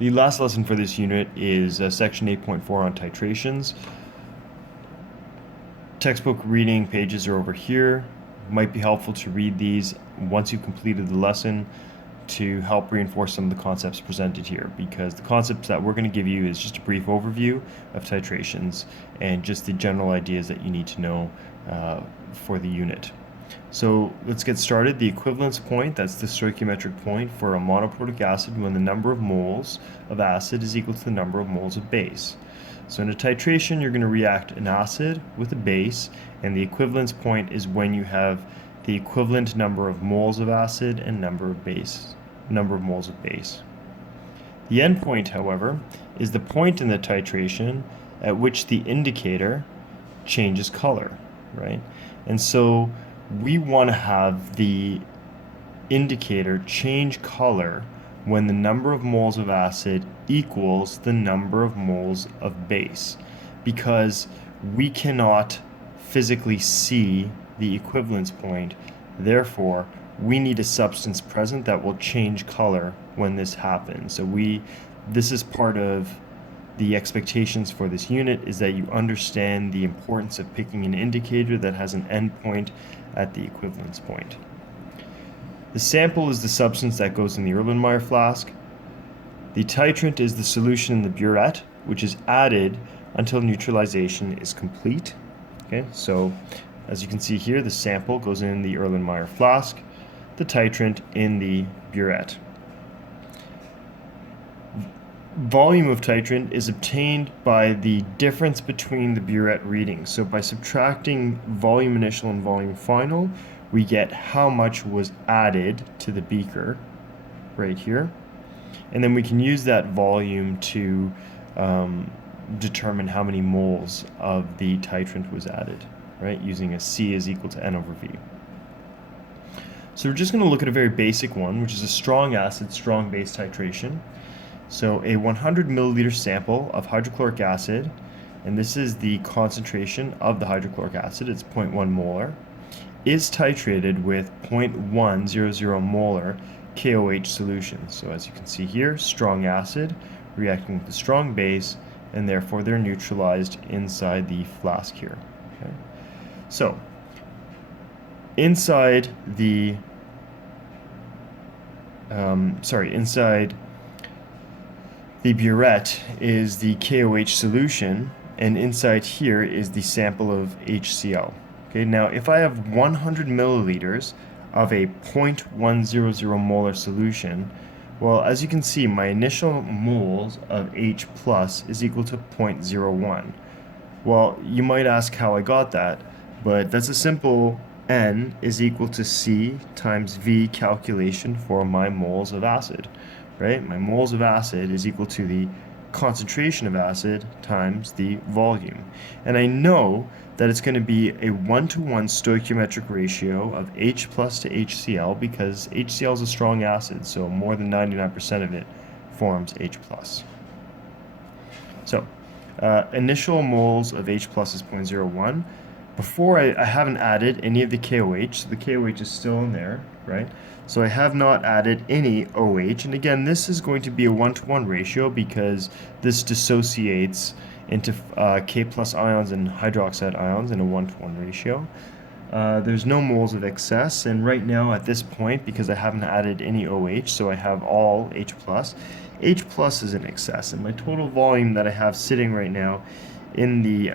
The last lesson for this unit is section 8.4 on titrations. Textbook reading pages are over here. Might be helpful to read these once you've completed the lesson to help reinforce some of the concepts presented here, because the concepts that we're going to give you is just a brief overview of titrations and just the general ideas that you need to know for the unit. So let's get started. The equivalence point, that's the stoichiometric point for a monoprotic acid when the number of moles of acid is equal to the number of moles of base. So in a titration, you're going to react an acid with a base, and the equivalence point is when you have the equivalent number of moles of acid and number of moles of base. The endpoint, however, is the point in the titration at which the indicator changes color, right? And so we want to have the indicator change color when the number of moles of acid equals the number of moles of base, because we cannot physically see the equivalence point. Therefore, we need a substance present that will change color when this happens. So this is part of the expectations for this unit, is that you understand the importance of picking an indicator that has an endpoint at the equivalence point. The sample is the substance that goes in the Erlenmeyer flask. The titrant is the solution in the burette, which is added until neutralization is complete. Okay, so as you can see here, the sample goes in the Erlenmeyer flask, the titrant in the burette. Volume of titrant is obtained by the difference between the burette readings. So by subtracting volume initial and volume final, we get how much was added to the beaker right here. And then we can use that volume to determine how many moles of the titrant was added, right? Using a C is equal to N over V. So we're just going to look at a very basic one, which is a strong acid, strong base titration. So a 100 milliliter sample of hydrochloric acid, and this is the concentration of the hydrochloric acid, it's 0.1 molar, is titrated with 0.100 molar KOH solution. So as you can see here, strong acid reacting with a strong base, and therefore they're neutralized inside the flask here. Okay? So inside the burette is the KOH solution, and inside here is the sample of HCl. Okay, now if I have 100 milliliters of a 0.100 molar solution, well, as you can see, my initial moles of H plus is equal to 0.01. Well, you might ask how I got that, but that's a simple N is equal to C times V calculation for my moles of acid, right? My moles of acid is equal to the concentration of acid times the volume. And I know that it's going to be a 1-to-1 stoichiometric ratio of H plus to HCl, because HCl is a strong acid, so more than 99% of it forms H plus. So initial moles of H plus is 0.01. Before I haven't added any of the KOH, so the KOH is still in there, right? So I have not added any OH, and again, this is going to be a 1-to-1 ratio because this dissociates into K plus ions and hydroxide ions in a 1-to-1 ratio. There's no moles of excess, and right now at this point, because I haven't added any OH, so I have all H plus is in excess, and my total volume that I have sitting right now in the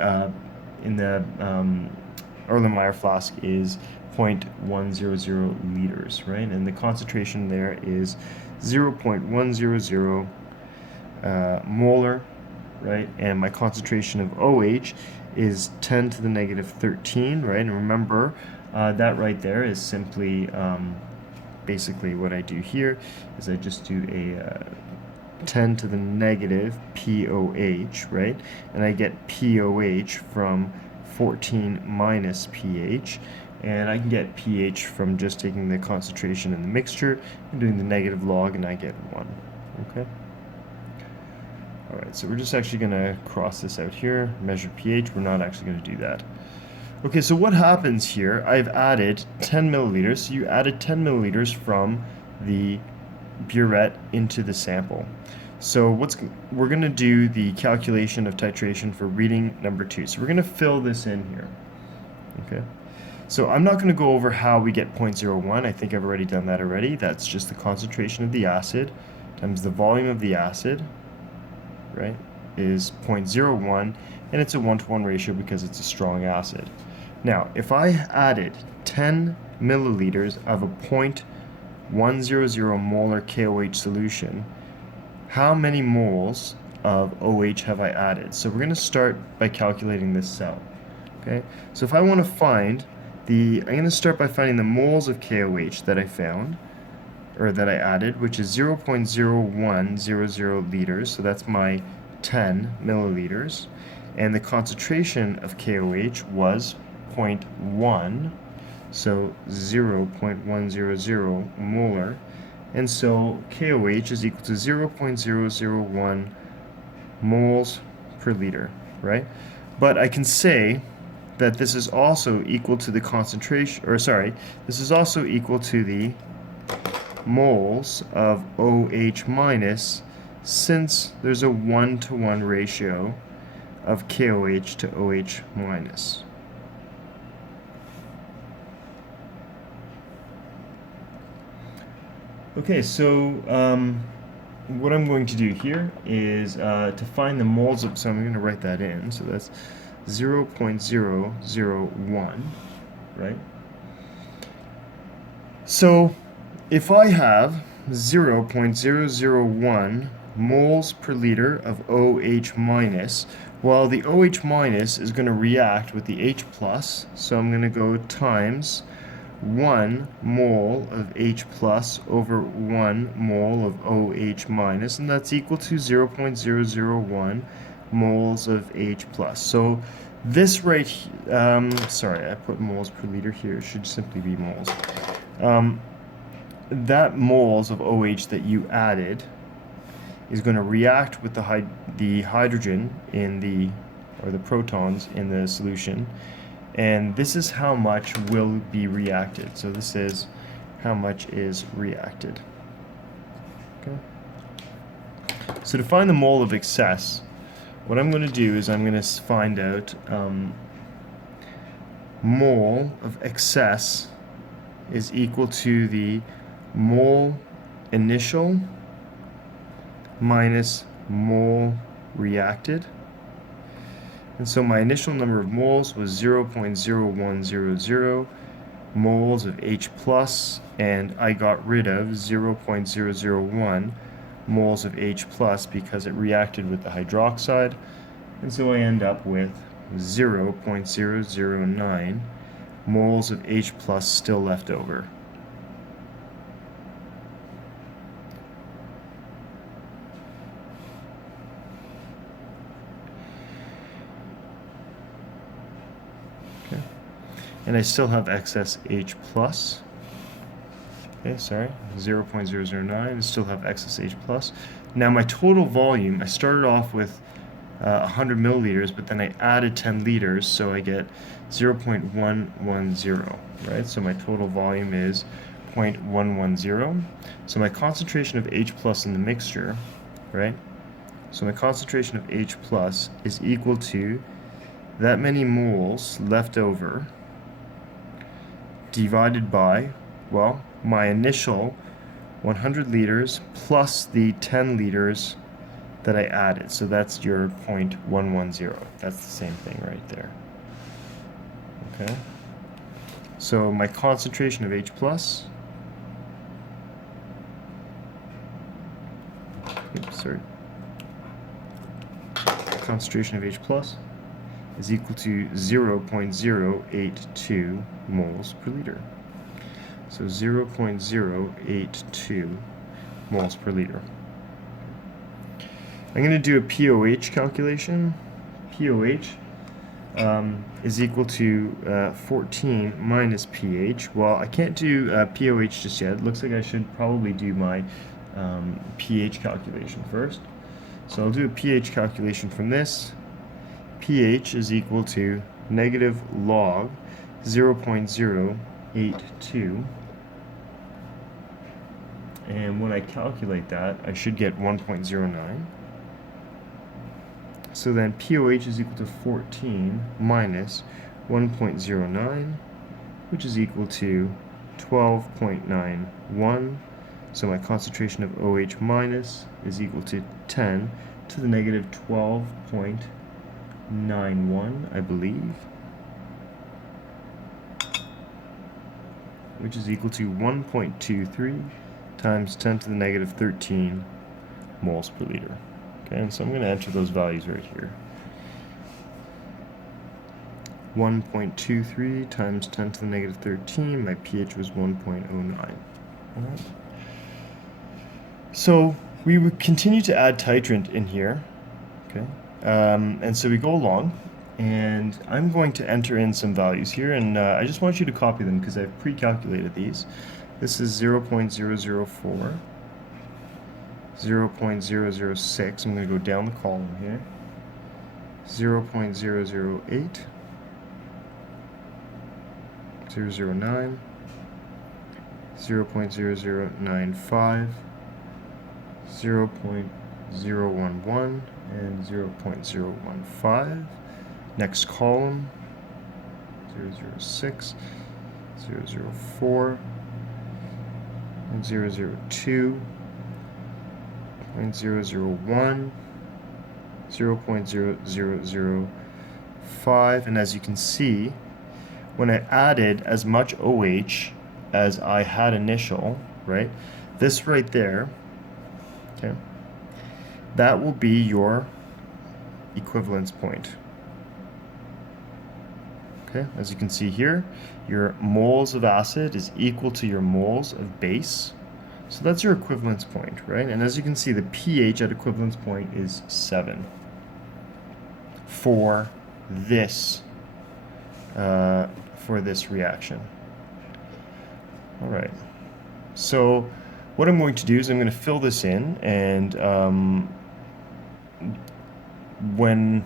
Erlenmeyer flask is 0.100 liters, right? And the concentration there is 0.100 molar, right? And my concentration of OH is 10 to the negative 13, right? And remember, that right there is simply basically what I do here is I just do a 10 to the negative POH, right? And I get POH from 14 minus pH, and I can get pH from just taking the concentration in the mixture and doing the negative log, and I get 1. Okay? Alright, so we're just actually going to cross this out here, measure pH. We're not actually going to do that. Okay, so what happens here, I've added 10 milliliters. So you added 10 milliliters from the burette into the sample. So we're going to do the calculation of titration for reading number 2. So we're going to fill this in here. Okay. So I'm not going to go over how we get 0.01. I think I've already done that already. That's just the concentration of the acid times the volume of the acid, right, is 0.01, and it's a 1-to-1 ratio because it's a strong acid. Now, if I added 10 milliliters of a 0.100 molar KOH solution, how many moles of OH have I added? So we're going to start by calculating this cell. Okay, so if I want to find I'm going to start by finding the moles of KOH that I found, or that I added, which is 0.0100 liters, so that's my 10 milliliters, and the concentration of KOH was 0.1, so 0.100 molar, and so KOH is equal to 0.001 moles per liter, right? But I can say that this is also equal to the concentration, or sorry, this is also equal to the moles of OH minus, since there's a 1-to-1 ratio of KOH to OH minus. Okay, so what I'm going to do here is to find the moles of, so I'm going to write that in, so that's 0.001, right? So if I have 0.001 moles per liter of OH minus, well, the OH minus is going to react with the H plus, so I'm going to go times 1 mole of H plus over 1 mole of OH minus, and that's equal to 0.001 moles of H plus. So this right, sorry, I put moles per liter here. It should simply be moles. That moles of OH that you added is going to react with the hydrogen in the, or the protons in the solution, and this is how much will be reacted. So this is how much is reacted. Okay. So to find the mole of excess, what I'm going to do is I'm going to find out mole of excess is equal to the mole initial minus mole reacted. And so my initial number of moles was 0.0100 moles of H plus, and I got rid of 0.001 moles of H plus because it reacted with the hydroxide, and so I end up with 0.009 moles of H plus still left over. Okay. And I still have excess H plus. Okay, sorry, 0.009, I still have excess H plus. Now my total volume, I started off with 100 milliliters, but then I added 10 liters, so I get 0.110, right? So my total volume is 0.110. So my concentration of H plus in the mixture, right? So my concentration of H plus is equal to that many moles left over divided by, well, my initial 100 liters plus the 10 liters that I added. So that's your 0.110. That's the same thing right there. Okay. So my concentration of H plus, concentration of H plus is equal to 0.082 moles per liter. So 0.082 moles per liter. I'm going to do a POH calculation. POH is equal to 14 minus pH. Well, I can't do POH just yet. It looks like I should probably do my pH calculation first. So I'll do a pH calculation from this. pH is equal to negative log 0.082. and when I calculate that, I should get 1.09. So then POH is equal to 14 minus 1.09, which is equal to 12.91. So my concentration of OH minus is equal to 10 to the negative 12.91, I believe, which is equal to 1.23 times 10 to the negative 13 moles per liter. Okay, and so I'm going to enter those values right here. 1.23 times 10 to the negative 13, my pH was 1.09. All right. So we would continue to add titrant in here, okay? And so we go along, and I'm going to enter in some values here, and I just want you to copy them because I've pre-calculated these. This is 0.004, 0.006, I'm going to go down the column here, 0.008, 0.009, 0.0095, 0.011, and 0.015. Next column, 006, 004, and 002, 0.001, 0.0005, and as you can see, when I added as much OH as I had initial, right, this right there, okay, that will be your equivalence point. Okay, as you can see here, your moles of acid is equal to your moles of base. So that's your equivalence point, right? And as you can see, the pH at equivalence point is 7 for this reaction. All right. So what I'm going to do is I'm going to fill this in, and when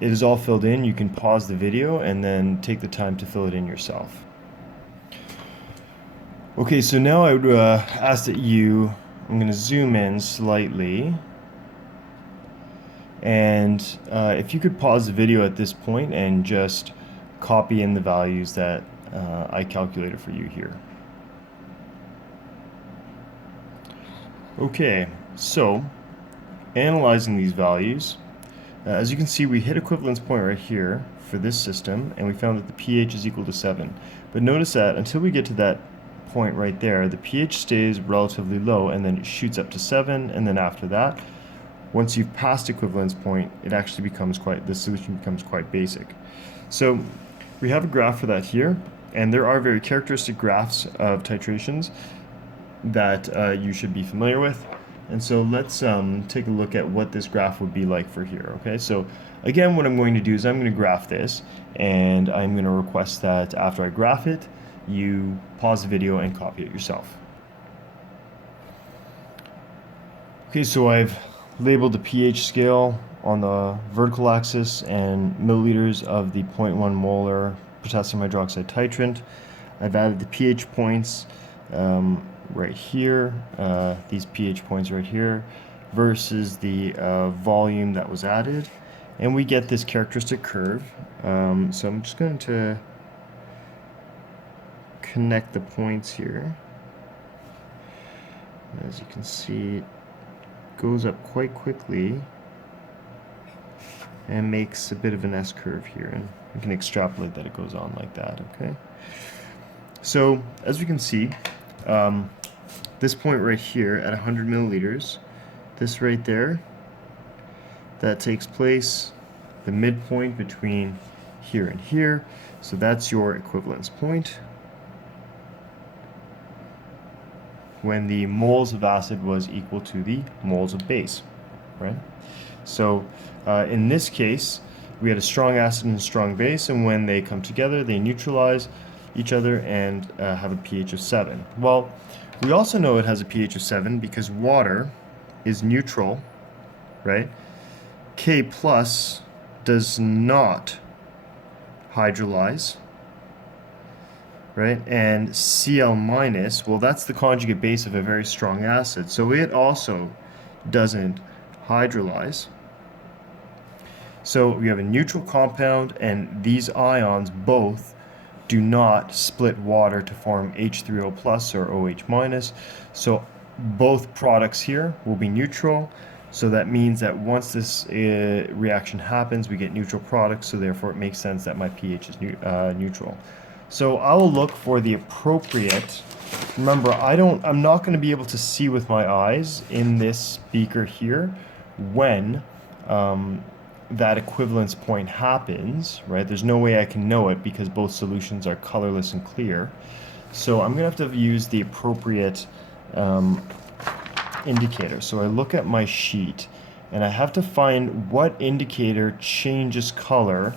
it is all filled in, you can pause the video and then take the time to fill it in yourself. Okay, so now I would ask that I'm going to zoom in slightly, and if you could pause the video at this point and just copy in the values that I calculated for you here. Okay, so analyzing these values, as you can see, we hit equivalence point right here for this system, and we found that the pH is equal to 7. But notice that until we get to that point right there, the pH stays relatively low, and then it shoots up to 7, and then after that, once you've passed equivalence point, it actually becomes the solution becomes quite basic. So we have a graph for that here, and there are very characteristic graphs of titrations that you should be familiar with. And so let's take a look at what this graph would be like for here. Okay, so again, what I'm going to do is I'm going to graph this, and I'm going to request that after I graph it, you pause the video and copy it yourself. Okay, so I've labeled the pH scale on the vertical axis and milliliters of the 0.1 molar potassium hydroxide titrant. I've added the pH points right here, these pH points right here, versus the volume that was added, and we get this characteristic curve. So I'm just going to connect the points here. As you can see, it goes up quite quickly and makes a bit of an S curve here, and we can extrapolate that it goes on like that. Okay, so as we can see, this point right here at 100 milliliters, this right there, that takes place the midpoint between here and here, so that's your equivalence point when the moles of acid was equal to the moles of base, right? So in this case, we had a strong acid and a strong base, and when they come together, they neutralize each other and have a pH of 7. Well, we also know it has a pH of 7 because water is neutral, right? K plus does not hydrolyze, right? And Cl minus, well, that's the conjugate base of a very strong acid, so it also doesn't hydrolyze. So we have a neutral compound, and these ions both do not split water to form H3O plus or OH minus. So both products here will be neutral. So that means that once this reaction happens, we get neutral products. So therefore, it makes sense that my pH is neutral. So I will look for the appropriate. Remember, I'm not going to be able to see with my eyes in this beaker here when that equivalence point happens, right? There's no way I can know it because both solutions are colorless and clear. So I'm going to have to use the appropriate indicator. So I look at my sheet and I have to find what indicator changes color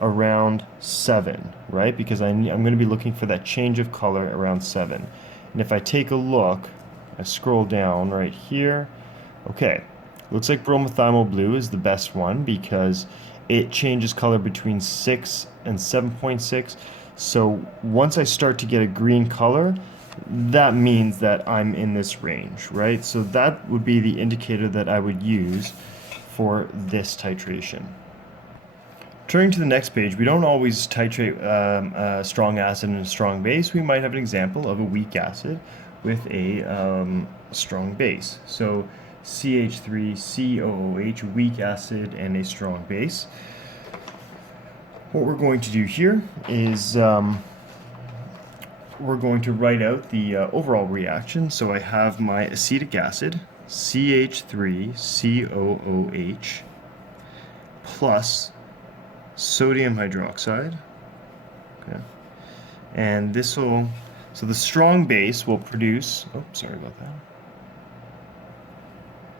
around 7, right? Because I'm going to be looking for that change of color around 7. And if I take a look, I scroll down right here, okay, looks like bromothymol blue is the best one because it changes color between 6 and 7.6. So once I start to get a green color, that means that I'm in this range, right? So that would be the indicator that I would use for this titration. Turning to the next page, we don't always titrate a strong acid and a strong base. We might have an example of a weak acid with a strong base. So CH3COOH, weak acid and a strong base. What we're going to do here is we're going to write out the overall reaction. So I have my acetic acid, CH3COOH, plus sodium hydroxide. Okay. And this will, so the strong base will produce, oh, sorry about that,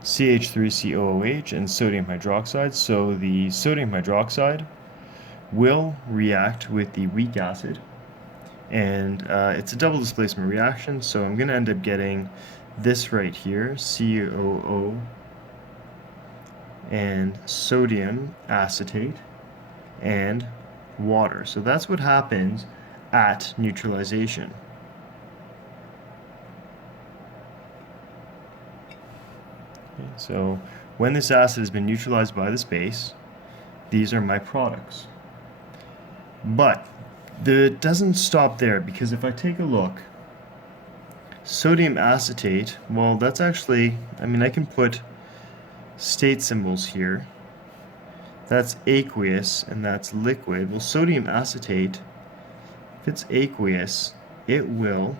CH3COOH and sodium hydroxide. So the sodium hydroxide will react with the weak acid, and it's a double displacement reaction, so I'm going to end up getting this right here, COO and sodium acetate and water. So that's what happens at neutralization. Okay, so when this acid has been neutralized by this base, these are my products. But it doesn't stop there, because if I take a look, sodium acetate, well, that's actually, I mean, I can put state symbols here. That's aqueous and that's liquid. Well, sodium acetate, if it's aqueous, it will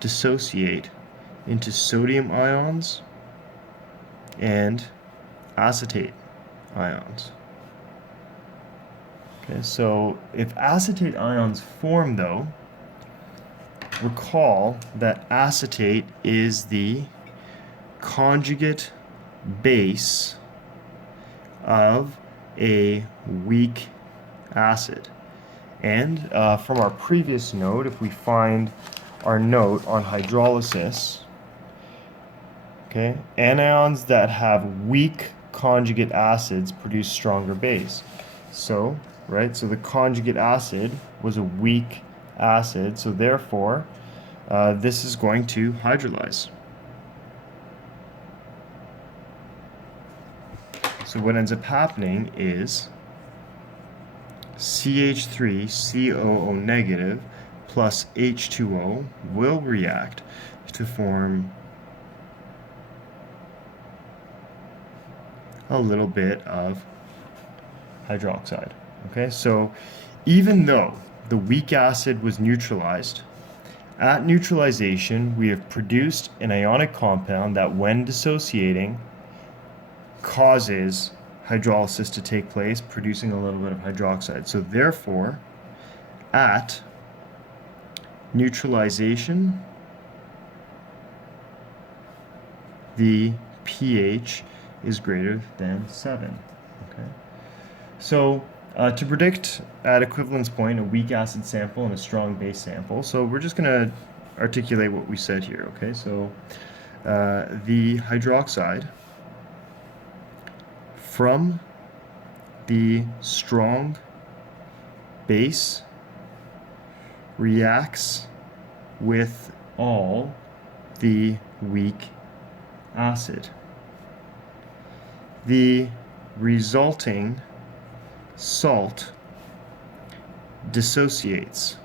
dissociate into sodium ions and acetate ions. Okay, so if acetate ions form, though, recall that acetate is the conjugate base of a weak acid. And from our previous note, if we find our note on hydrolysis, okay, anions that have weak conjugate acids produce stronger base. So, right, so the conjugate acid was a weak acid, so therefore this is going to hydrolyze. So what ends up happening is CH3COO negative plus H2O will react to form a little bit of hydroxide. Okay, so even though the weak acid was neutralized, at neutralization we have produced an ionic compound that, when dissociating, causes hydrolysis to take place, producing a little bit of hydroxide. So therefore, at neutralization, the pH is greater than 7. Okay. So to predict at equivalence point a weak acid sample and a strong base sample, so we're just going to articulate what we said here. Okay, so the hydroxide from the strong base reacts with all the weak acid. The resulting salt dissociates.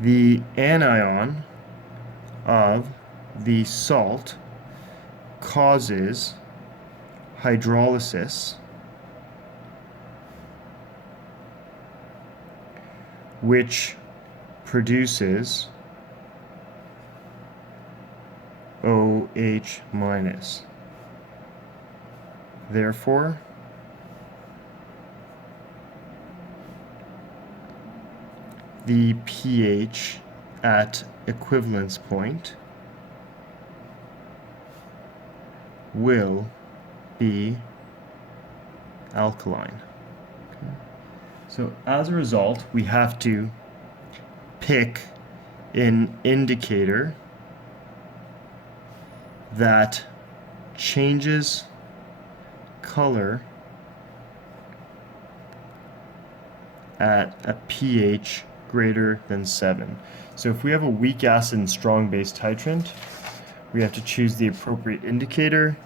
The anion of the salt causes hydrolysis, which produces OH minus. Therefore, the pH at equivalence point will be alkaline. Okay. So as a result, we have to pick an indicator that changes color at a pH greater than 7. So if we have a weak acid and strong base titrant, we have to choose the appropriate indicator.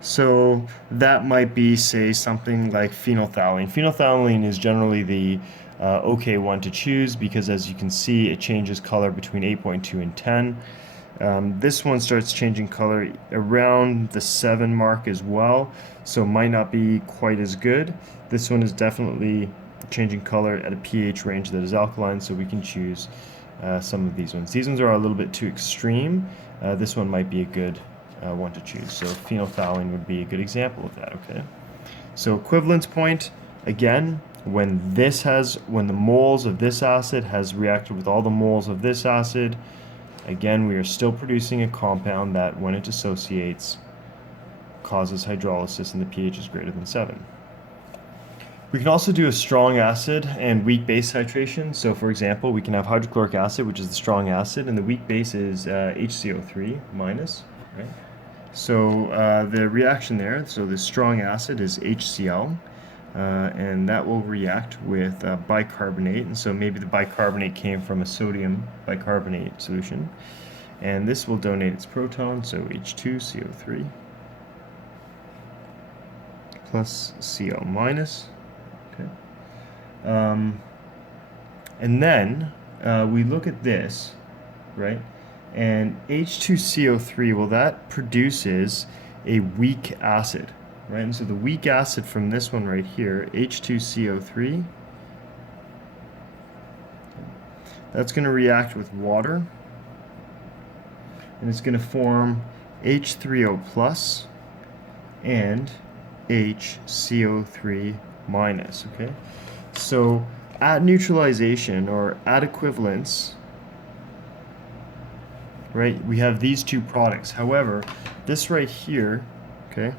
So that might be, say, something like phenolphthalein. Phenolphthalein is generally the okay one to choose because, as you can see, it changes color between 8.2 and 10. This one starts changing color around the 7 mark as well, so might not be quite as good. This one is definitely changing color at a pH range that is alkaline, so we can choose some of these ones. These ones are a little bit too extreme. This one might be a good one to choose. So phenolphthalein would be a good example of that, okay? So equivalence point, again, when the moles of this acid has reacted with all the moles of this acid, again, we are still producing a compound that, when it dissociates, causes hydrolysis and the pH is greater than 7. We can also do a strong acid and weak base titration. So for example, we can have hydrochloric acid, which is the strong acid, and the weak base is HCO3 minus, right? So the reaction there, so the strong acid is HCl, and that will react with bicarbonate, and so maybe the bicarbonate came from a sodium bicarbonate solution, and this will donate its proton, so H2CO3 plus Cl minus. Okay. And then we look at this, right? And H2CO3, well, that produces a weak acid, right? And so the weak acid from this one right here, H2CO3, that's going to react with water, and it's going to form H3O plus and HCO3 minus, okay? So at neutralization or at equivalence, right, we have these two products. However, this right here, okay,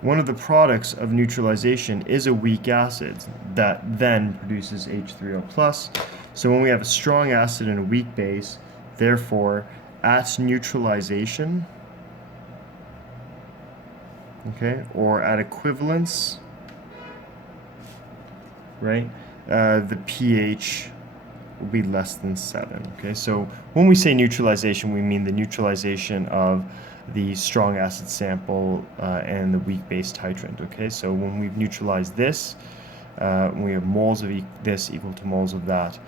one of the products of neutralization is a weak acid that then produces H3O plus. So when we have a strong acid and a weak base, therefore, at neutralization, okay, or at equivalence, right, the pH will be less than 7. Okay, so when we say neutralization, we mean the neutralization of the strong acid sample and the weak base titrant. Okay, so when we've neutralized this, when we have moles of this equal to moles of that,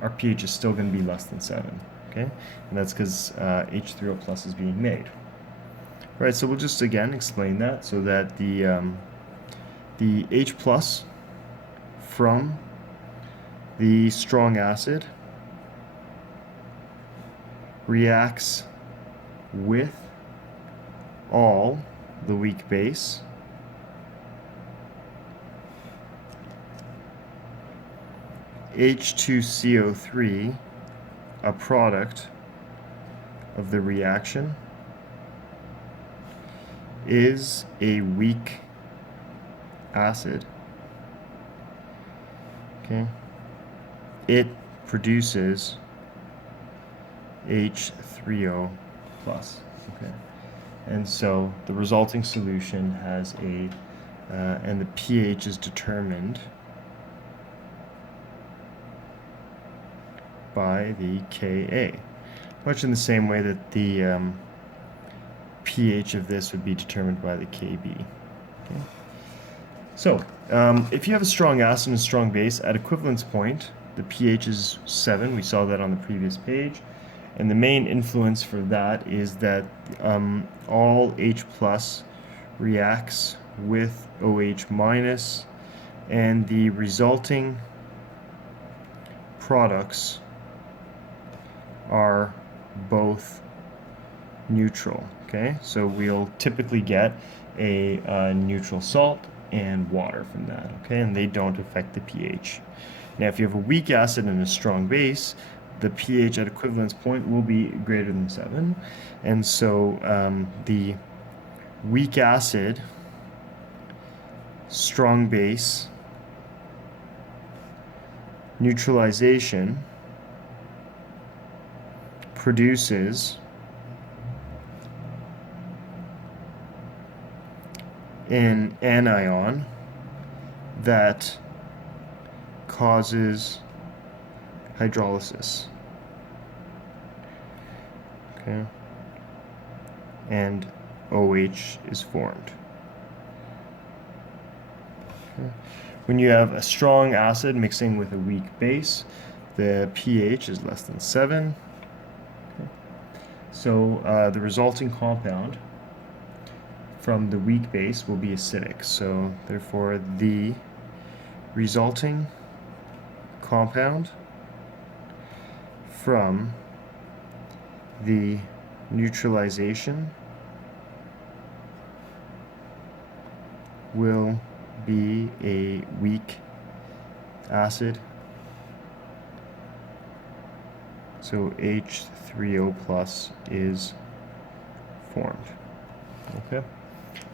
our pH is still going to be less than 7. Okay, and that's because H3O plus is being made. Right, so we'll just again explain that, so that the H plus from the strong acid reacts with all the weak base, H2CO3, a product of the reaction, is a weak acid. Okay. It produces H3O plus. Okay. And so the resulting solution has a and the pH is determined by the Ka, much in the same way that the pH of this would be determined by the Kb. Okay. So, if you have a strong acid and a strong base, at equivalence point, the pH is 7. We saw that on the previous page. And the main influence for that is that all H plus reacts with OH minus, and the resulting products are both neutral. Okay, so we'll typically get a neutral salt and water from that. Okay, and they don't affect the pH. Now, if you have a weak acid and a strong base, the pH at equivalence point will be greater than 7, and so the weak acid, strong base neutralization produces an anion that causes hydrolysis. Okay, and OH is formed. Okay. When you have a strong acid mixing with a weak base, the pH is less than 7. Okay. So the resulting compound from the weak base will be acidic. So therefore the resulting compound from the neutralization will be a weak acid. So H3O plus is formed. Okay.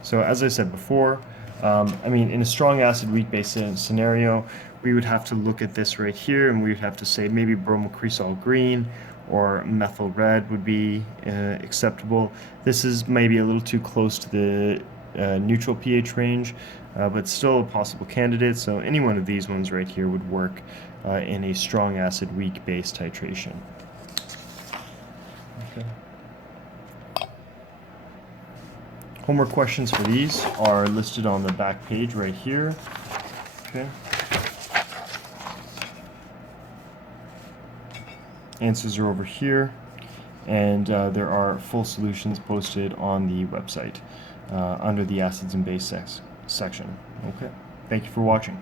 So as I said before, in a strong acid weak base scenario, we would have to look at this right here, and we would have to say maybe bromocresol green or methyl red would be acceptable. This is maybe a little too close to the neutral pH range, but still a possible candidate. So any one of these ones right here would work in a strong acid weak base titration. Okay. Homework questions for these are listed on the back page right here. Okay. Answers are over here, and there are full solutions posted on the website under the acids and base section. Okay. Thank you for watching.